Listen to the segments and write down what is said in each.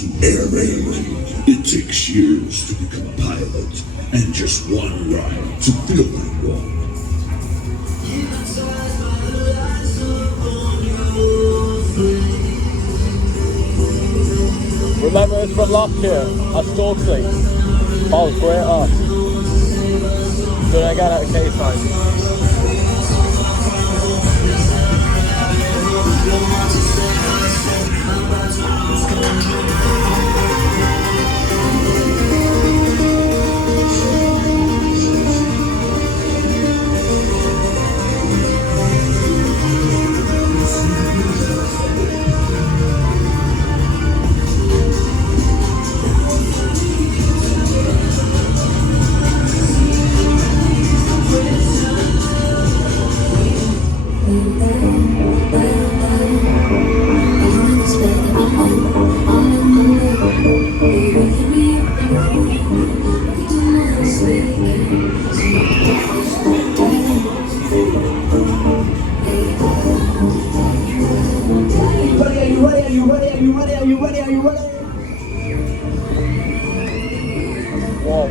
to air raid. It takes years to become a pilot, and just one ride to feel like one. Remember it's from last year at Storksey. Oh, great art. Doing it again at a K-side. Wow.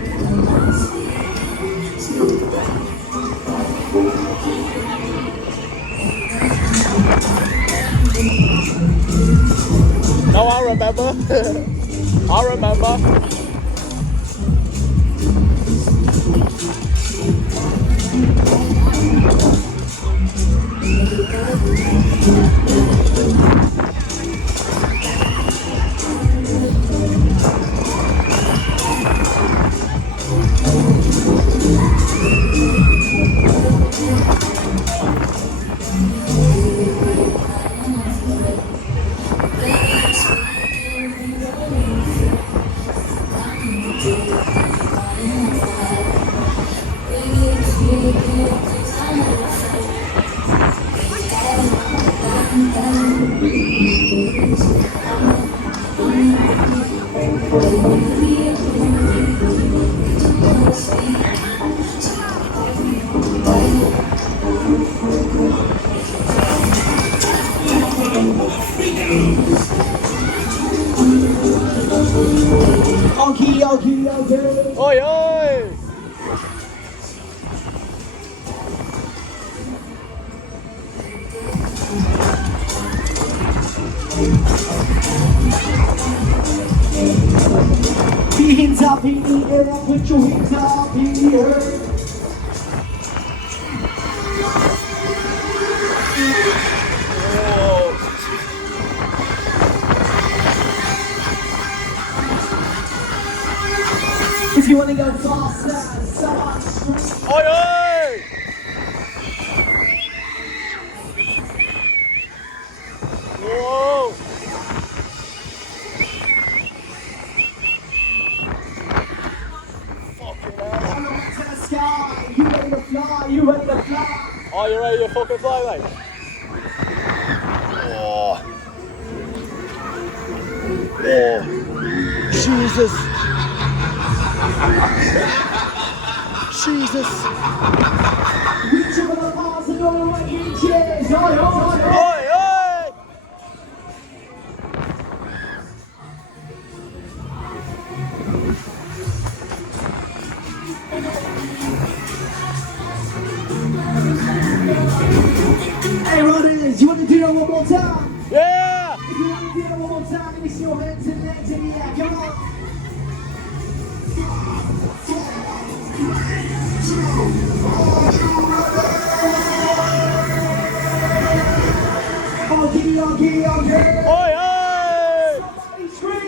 No, I remember. I remember. Oi, oi! Hands up in the air, put your hands up in the air. If you want to go faster, Oi, oi! Whoa! you ready to fly, you ready to fly. Are you ready to fucking fly, mate? Oh. Oh. Jesus. Jesus. Reach over the bars and all the way in chairs. Oi, oi, oi. Oi, oi! Hey, runners, you want to do that one more time? Yeah! If you want to do that one more time, let me see your hands in there, to the air. Come on. 4, 3, 2, 1. Okay. Oi, oi! Somebody scream.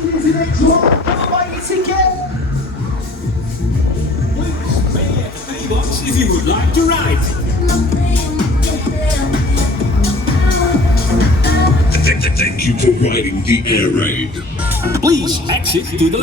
Here's the next one. Come on, buy your ticket. Please pay at the pay box if you would like to ride. Thank you for riding the air raid. Please exit to the left.